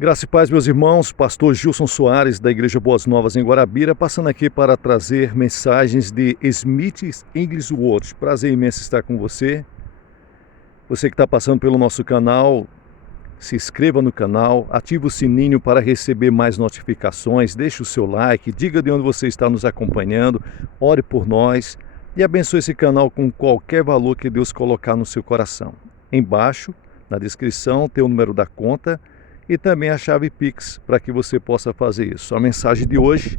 Graça e paz, meus irmãos, pastor Gilson Soares, da Igreja Boas Novas em Guarabira, passando aqui para trazer mensagens de Smith Wigglesworth. Prazer imenso estar com você. Você que está passando pelo nosso canal, se inscreva no canal, ative o sininho para receber mais notificações, deixe o seu like, diga de onde você está nos acompanhando, ore por nós e abençoe esse canal com qualquer valor que Deus colocar no seu coração. Embaixo, na descrição, tem o número da conta e também a chave Pix, para que você possa fazer isso. A mensagem de hoje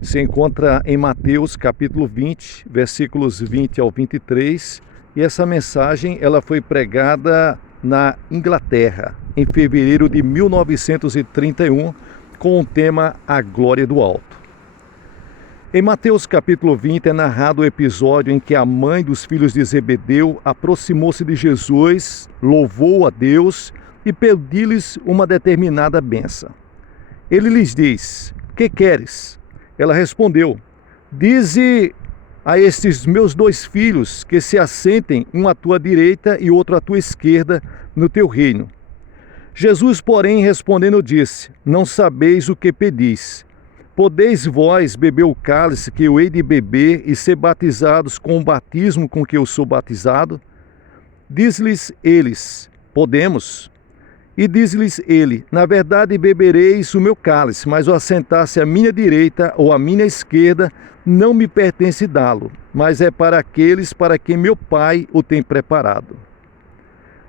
se encontra em Mateus capítulo 20, versículos 20 ao 23, e essa mensagem ela foi pregada na Inglaterra, em fevereiro de 1931, com o tema A Glória do Alto. Em Mateus capítulo 20 é narrado o episódio em que a mãe dos filhos de Zebedeu aproximou-se de Jesus, louvou a Deus e pediu-lhes uma determinada bênção. Ele lhes diz: "Que queres?" Ela respondeu: "Dize a estes meus dois filhos que se assentem, um à tua direita e outro à tua esquerda, no teu reino." Jesus, porém, respondendo, disse: "Não sabeis o que pedis. Podeis vós beber o cálice que eu hei de beber e ser batizados com o batismo com que eu sou batizado?" Diz-lhes eles: "Podemos." E diz-lhes ele: "Na verdade bebereis o meu cálice, mas o assentar-se à minha direita ou à minha esquerda não me pertence dá-lo, mas é para aqueles para quem meu Pai o tem preparado."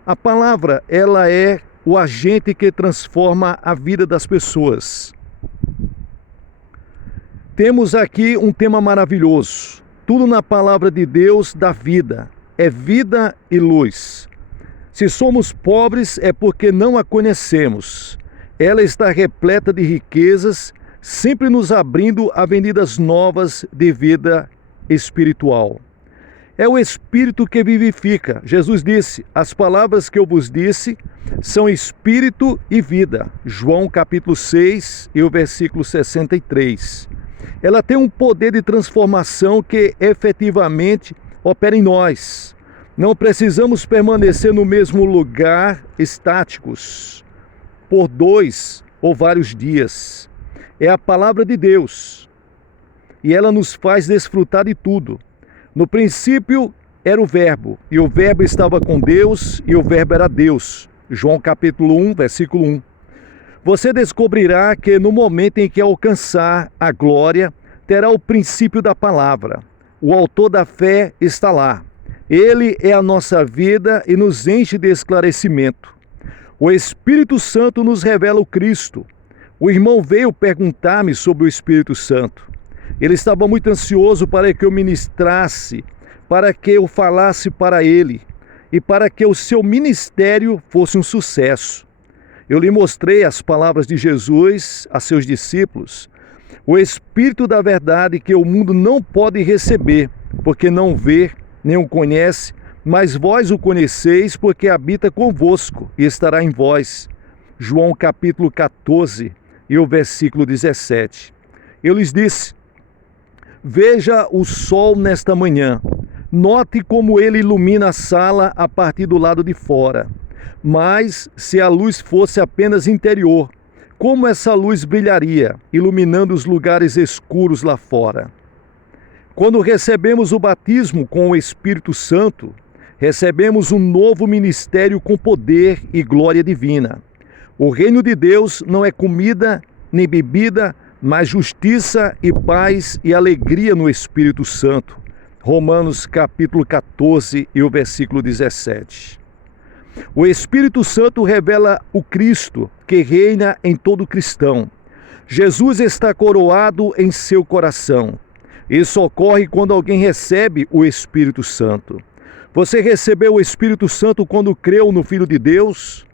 A palavra, ela é o agente que transforma a vida das pessoas. Temos aqui um tema maravilhoso. Tudo na palavra de Deus dá vida. É vida e luz. Se somos pobres é porque não a conhecemos. Ela está repleta de riquezas, sempre nos abrindo avenidas novas de vida espiritual. É o Espírito que vivifica. Jesus disse: "As palavras que eu vos disse são Espírito e vida." João capítulo 6 e o versículo 63. Ela tem um poder de transformação que efetivamente opera em nós. Não precisamos permanecer no mesmo lugar estáticos por 2 ou vários dias. É a palavra de Deus e ela nos faz desfrutar de tudo. No princípio era o Verbo, e o Verbo estava com Deus, e o Verbo era Deus. João capítulo 1, versículo 1. Você descobrirá que no momento em que alcançar a glória, terá o princípio da palavra. O autor da fé está lá. Ele é a nossa vida e nos enche de esclarecimento. O Espírito Santo nos revela o Cristo. O irmão veio perguntar-me sobre o Espírito Santo. Ele estava muito ansioso para que eu ministrasse, para que eu falasse para ele e para que o seu ministério fosse um sucesso. Eu lhe mostrei as palavras de Jesus a seus discípulos, o Espírito da verdade que o mundo não pode receber, porque não vê, nem o conhece, mas vós o conheceis porque habita convosco e estará em vós. João capítulo 14 e o versículo 17. Eu lhes disse: "Veja o sol nesta manhã. Note como ele ilumina a sala a partir do lado de fora. Mas se a luz fosse apenas interior, como essa luz brilharia, iluminando os lugares escuros lá fora?" Quando recebemos o batismo com o Espírito Santo, recebemos um novo ministério com poder e glória divina. O reino de Deus não é comida nem bebida, mas justiça e paz e alegria no Espírito Santo. Romanos capítulo 14 e o versículo 17. O Espírito Santo revela o Cristo que reina em todo cristão. Jesus está coroado em seu coração. Isso ocorre quando alguém recebe o Espírito Santo. Você recebeu o Espírito Santo quando creu no Filho de Deus?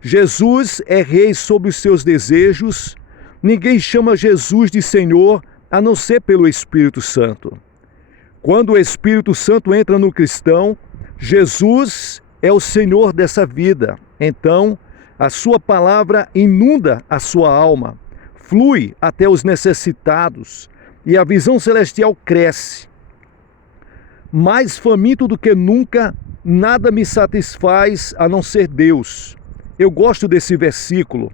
Jesus é rei sobre os seus desejos. Ninguém chama Jesus de Senhor a não ser pelo Espírito Santo. Quando o Espírito Santo entra no cristão, Jesus é o Senhor dessa vida. Então, a sua palavra inunda a sua alma, flui até os necessitados, e a visão celestial cresce. Mais faminto do que nunca, nada me satisfaz a não ser Deus. Eu gosto desse versículo.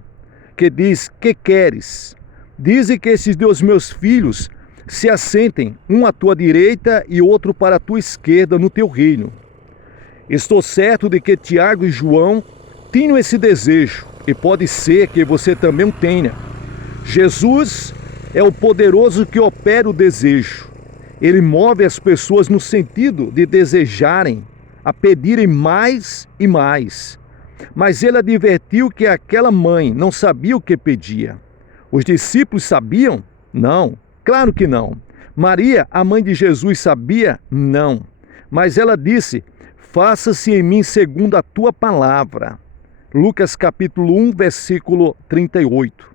que diz: que queres? Dize que esses 2 meus filhos se assentem, um à tua direita e outro para a tua esquerda no teu reino. Estou certo de que Tiago e João tinham esse desejo, e pode ser que você também o tenha. Jesus é o poderoso que opera o desejo. Ele move as pessoas no sentido de desejarem, a pedirem mais e mais. Mas ele advertiu que aquela mãe não sabia o que pedia. Os discípulos sabiam? Não, claro que não. Maria, a mãe de Jesus, sabia? Não. Mas ela disse: faça-se em mim segundo a tua palavra. Lucas capítulo 1, versículo 38.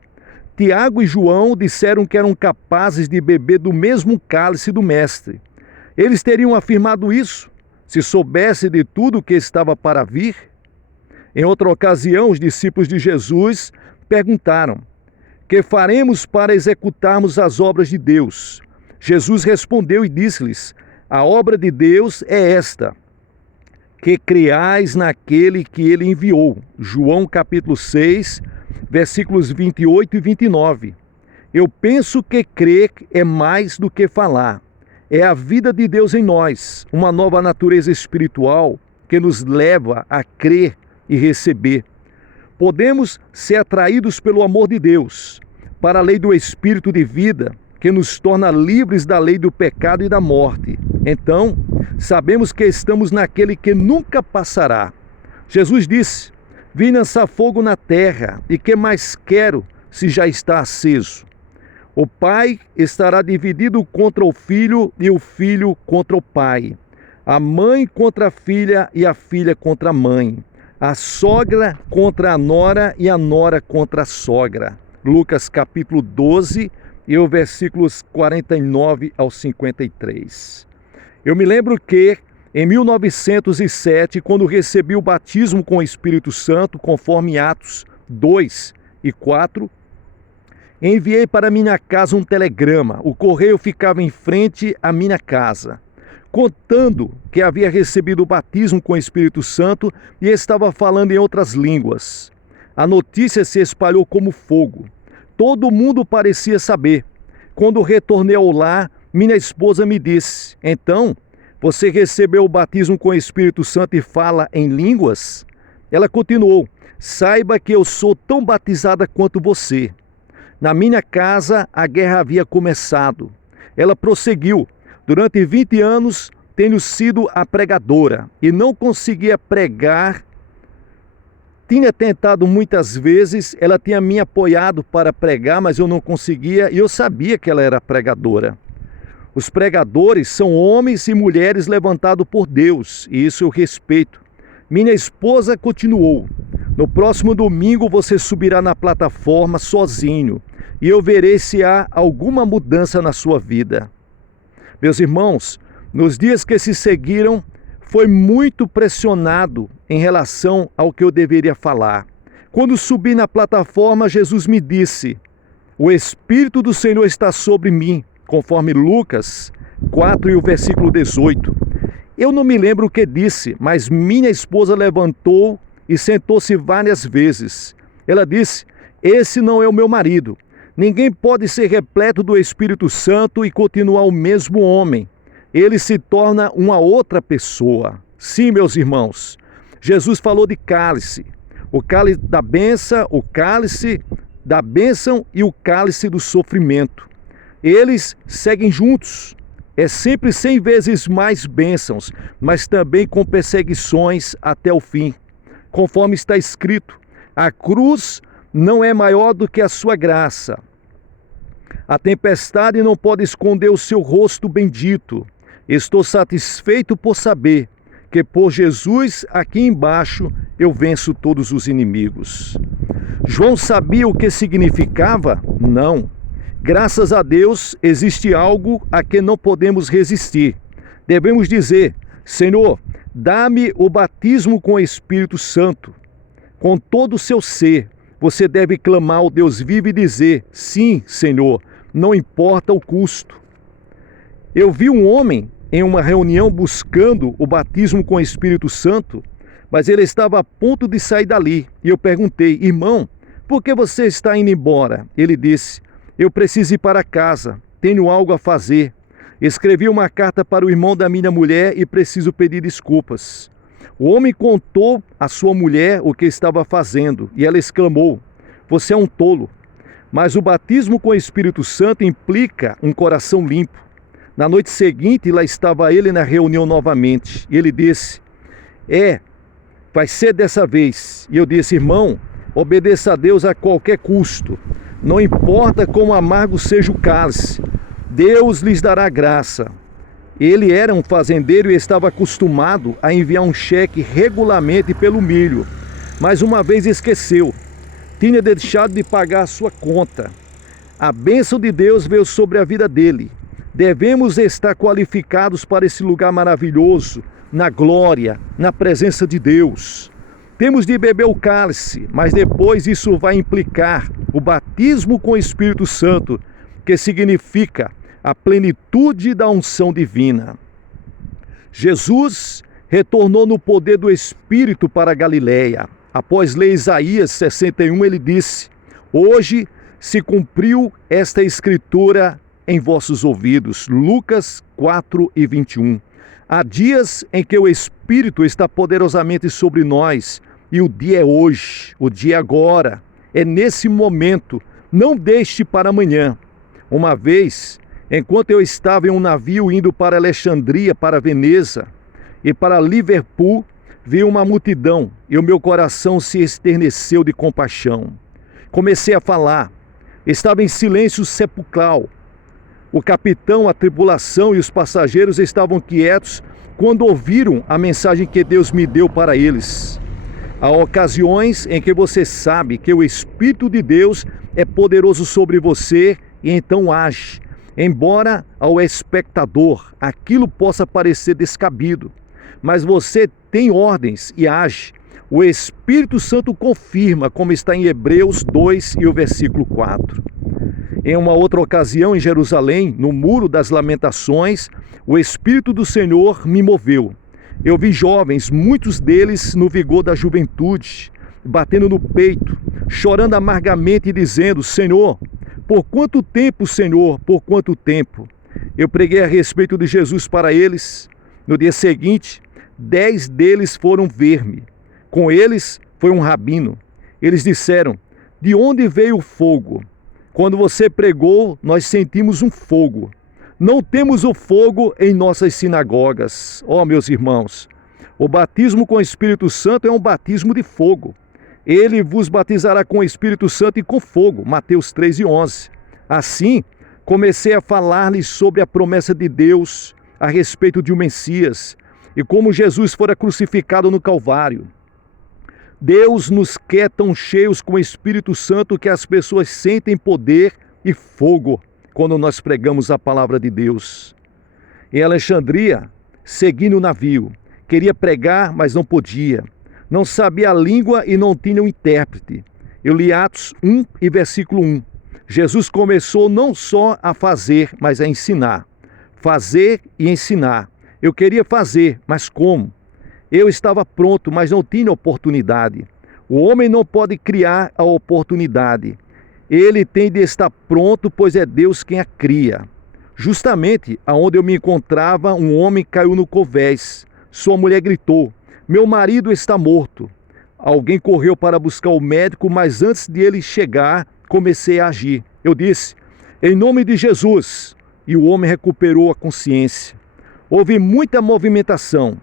Tiago e João disseram que eram capazes de beber do mesmo cálice do Mestre. Eles teriam afirmado isso se soubessem de tudo o que estava para vir? Em outra ocasião, os discípulos de Jesus perguntaram: que faremos para executarmos as obras de Deus? Jesus respondeu e disse-lhes: a obra de Deus é esta, que creais naquele que ele enviou. João capítulo 6, versículos 28 e 29. Eu penso que crer é mais do que falar. É a vida de Deus em nós, uma nova natureza espiritual que nos leva a crer e receber. Podemos ser atraídos pelo amor de Deus para a lei do Espírito de vida, que nos torna livres da lei do pecado e da morte. Então, sabemos que estamos naquele que nunca passará. Jesus disse: vim lançar fogo na terra, e que mais quero se já está aceso? O pai estará dividido contra o filho e o filho contra o pai. A mãe contra a filha e a filha contra a mãe. A sogra contra a nora e a nora contra a sogra. Lucas capítulo 12 e os versículos 49 ao 53. Eu me lembro que em 1907, quando recebi o batismo com o Espírito Santo, conforme Atos 2 e 4, enviei para minha casa um telegrama. O correio ficava em frente à minha casa, contando que havia recebido o batismo com o Espírito Santo e estava falando em outras línguas. A notícia se espalhou como fogo. Todo mundo parecia saber. Quando retornei ao lar, minha esposa me disse: então, você recebeu o batismo com o Espírito Santo e fala em línguas? Ela continuou: saiba que eu sou tão batizada quanto você. Na minha casa, a guerra havia começado. Ela prosseguiu: durante 20 anos, tenho sido a pregadora e não conseguia pregar. Tinha tentado muitas vezes, ela tinha me apoiado para pregar, mas eu não conseguia, e eu sabia que ela era pregadora. Os pregadores são homens e mulheres levantados por Deus, e isso eu respeito. Minha esposa continuou: no próximo domingo você subirá na plataforma sozinho, e eu verei se há alguma mudança na sua vida. Meus irmãos, nos dias que se seguiram, foi muito pressionado em relação ao que eu deveria falar. Quando subi na plataforma, Jesus me disse: o Espírito do Senhor está sobre mim, conforme Lucas 4 e o versículo 18. Eu não me lembro o que disse, mas minha esposa levantou e sentou-se várias vezes. Ela disse: esse não é o meu marido. Ninguém pode ser repleto do Espírito Santo e continuar o mesmo homem. Ele se torna uma outra pessoa. Sim, meus irmãos, Jesus falou de cálice. O cálice da bênção, o cálice da bênção e o cálice do sofrimento. Eles seguem juntos. É sempre 100 vezes mais bênçãos, mas também com perseguições até o fim. Conforme está escrito: a cruz não é maior do que a sua graça. A tempestade não pode esconder o seu rosto bendito. Estou satisfeito por saber que por Jesus aqui embaixo eu venço todos os inimigos. João sabia o que significava? Não. Graças a Deus existe algo a que não podemos resistir. Devemos dizer: Senhor, dá-me o batismo com o Espírito Santo. Com todo o seu ser, você deve clamar ao Deus vivo e dizer: sim, Senhor, não importa o custo. Eu vi um homem em uma reunião buscando o batismo com o Espírito Santo, mas ele estava a ponto de sair dali. E eu perguntei: irmão, por que você está indo embora? Ele disse: eu preciso ir para casa, tenho algo a fazer. Escrevi uma carta para o irmão da minha mulher e preciso pedir desculpas. O homem contou à sua mulher o que estava fazendo e ela exclamou: você é um tolo. Mas o batismo com o Espírito Santo implica um coração limpo. Na noite seguinte, lá estava ele na reunião novamente. E ele disse: vai ser dessa vez. E eu disse: irmão, obedeça a Deus a qualquer custo. Não importa quão amargo seja o cálice, Deus lhes dará graça. Ele era um fazendeiro e estava acostumado a enviar um cheque regularmente pelo milho. Mas uma vez esqueceu. Tinha deixado de pagar a sua conta. A bênção de Deus veio sobre a vida dele. Devemos estar qualificados para esse lugar maravilhoso, na glória, na presença de Deus. Temos de beber o cálice, mas depois isso vai implicar o batismo com o Espírito Santo, que significa a plenitude da unção divina. Jesus retornou no poder do Espírito para a Galiléia. Após ler Isaías 61, ele disse: hoje se cumpriu esta escritura em vossos ouvidos. Lucas 4:21. Há dias em que o Espírito está poderosamente sobre nós, e o dia é hoje, o dia é agora, é nesse momento. Não deixe para amanhã. Uma vez, enquanto eu estava em um navio indo para Alexandria, para Veneza e para Liverpool, vi uma multidão e o meu coração se esterneceu de compaixão. Comecei a falar. Estava em silêncio sepulcral. O capitão, a tripulação e os passageiros estavam quietos quando ouviram a mensagem que Deus me deu para eles. Há ocasiões em que você sabe que o Espírito de Deus é poderoso sobre você e então age, embora ao espectador aquilo possa parecer descabido. Mas você tem ordens e age. O Espírito Santo confirma, como está em Hebreus 2 e o versículo 4. Em uma outra ocasião, em Jerusalém, no Muro das Lamentações, o Espírito do Senhor me moveu. Eu vi jovens, muitos deles no vigor da juventude, batendo no peito, chorando amargamente e dizendo: Senhor, por quanto tempo, Senhor, por quanto tempo? Eu preguei a respeito de Jesus para eles. No dia seguinte, 10 deles foram ver-me. Com eles foi um rabino. Eles disseram: de onde veio o fogo? Quando você pregou, nós sentimos um fogo. Não temos o fogo em nossas sinagogas. Meus irmãos, o batismo com o Espírito Santo é um batismo de fogo. Ele vos batizará com o Espírito Santo e com fogo. Mateus 3:11. Assim, comecei a falar-lhes sobre a promessa de Deus a respeito de um Messias e como Jesus fora crucificado no Calvário. Deus nos quer tão cheios com o Espírito Santo que as pessoas sentem poder e fogo quando nós pregamos a palavra de Deus. Em Alexandria, segui no navio. Queria pregar, mas não podia. Não sabia a língua e não tinha um intérprete. Eu li Atos 1 e versículo 1. Jesus começou não só a fazer, mas a ensinar. Fazer e ensinar. Eu queria fazer, mas como? Eu estava pronto, mas não tinha oportunidade. O homem não pode criar a oportunidade. Ele tem de estar pronto, pois é Deus quem a cria. Justamente aonde eu me encontrava, um homem caiu no convés. Sua mulher gritou: meu marido está morto. Alguém correu para buscar o médico, mas antes de ele chegar, comecei a agir. Eu disse: em nome de Jesus. E o homem recuperou a consciência. Houve muita movimentação.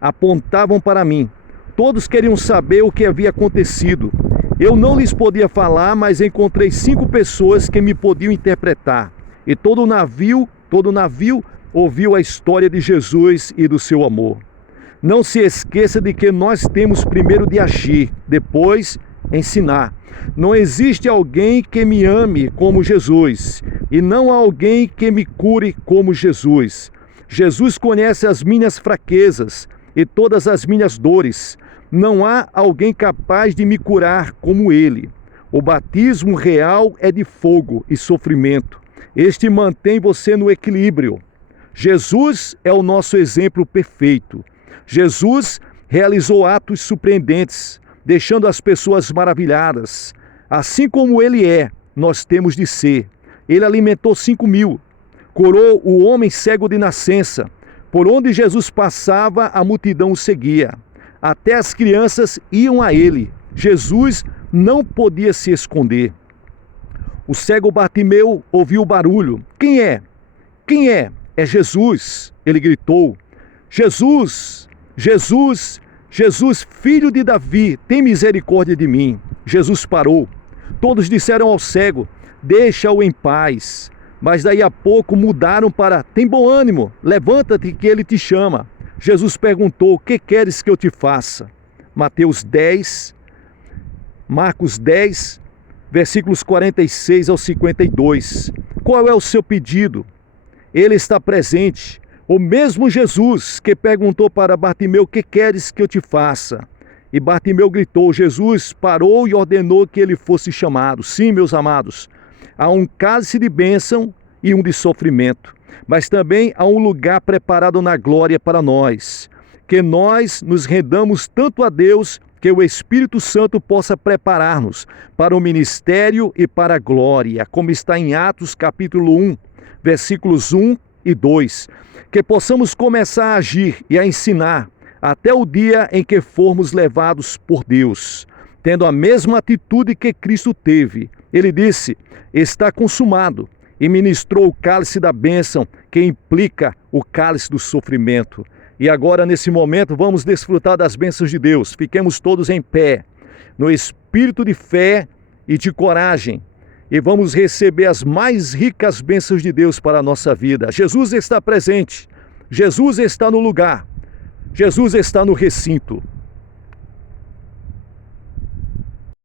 Apontavam para mim. Todos queriam saber o que havia acontecido. Eu não lhes podia falar, mas encontrei 5 pessoas que me podiam interpretar. E todo o navio ouviu a história de Jesus e do seu amor. Não se esqueça de que nós temos primeiro de agir, depois ensinar. Não existe alguém que me ame como Jesus, e não há alguém que me cure como Jesus. Jesus conhece as minhas fraquezas e todas as minhas dores. Não há alguém capaz de me curar como Ele. O batismo real é de fogo e sofrimento. Este mantém você no equilíbrio. Jesus é o nosso exemplo perfeito. Jesus realizou atos surpreendentes, deixando as pessoas maravilhadas. Assim como ele é, nós temos de ser. Ele alimentou 5.000, curou o homem cego de nascença. Por onde Jesus passava, a multidão o seguia. Até as crianças iam a ele. Jesus não podia se esconder. O cego Bartimeu ouviu o barulho. Quem é? Quem é? É Jesus. Ele gritou. Jesus, Jesus, Jesus, filho de Davi, tem misericórdia de mim. Jesus parou. Todos disseram ao cego, deixa-o em paz. Mas daí a pouco mudaram para, tem bom ânimo, levanta-te que ele te chama. Jesus perguntou, o que queres que eu te faça? Marcos 10, versículos 46 ao 52. Qual é o seu pedido? Ele está presente. O mesmo Jesus que perguntou para Bartimeu, o que queres que eu te faça? E Bartimeu gritou, Jesus parou e ordenou que ele fosse chamado. Sim, meus amados, há um cálice de bênção e um de sofrimento, mas também há um lugar preparado na glória para nós. Que nós nos rendamos tanto a Deus, que o Espírito Santo possa preparar-nos para o ministério e para a glória, como está em Atos capítulo 1, versículos 1 e 2. Que possamos começar a agir e a ensinar até o dia em que formos levados por Deus, tendo a mesma atitude que Cristo teve. Ele disse, está consumado, e ministrou o cálice da bênção, que implica o cálice do sofrimento. E agora, nesse momento, vamos desfrutar das bênçãos de Deus. Fiquemos todos em pé, no espírito de fé e de coragem, e vamos receber as mais ricas bênçãos de Deus para a nossa vida. Jesus está presente, Jesus está no lugar, Jesus está no recinto.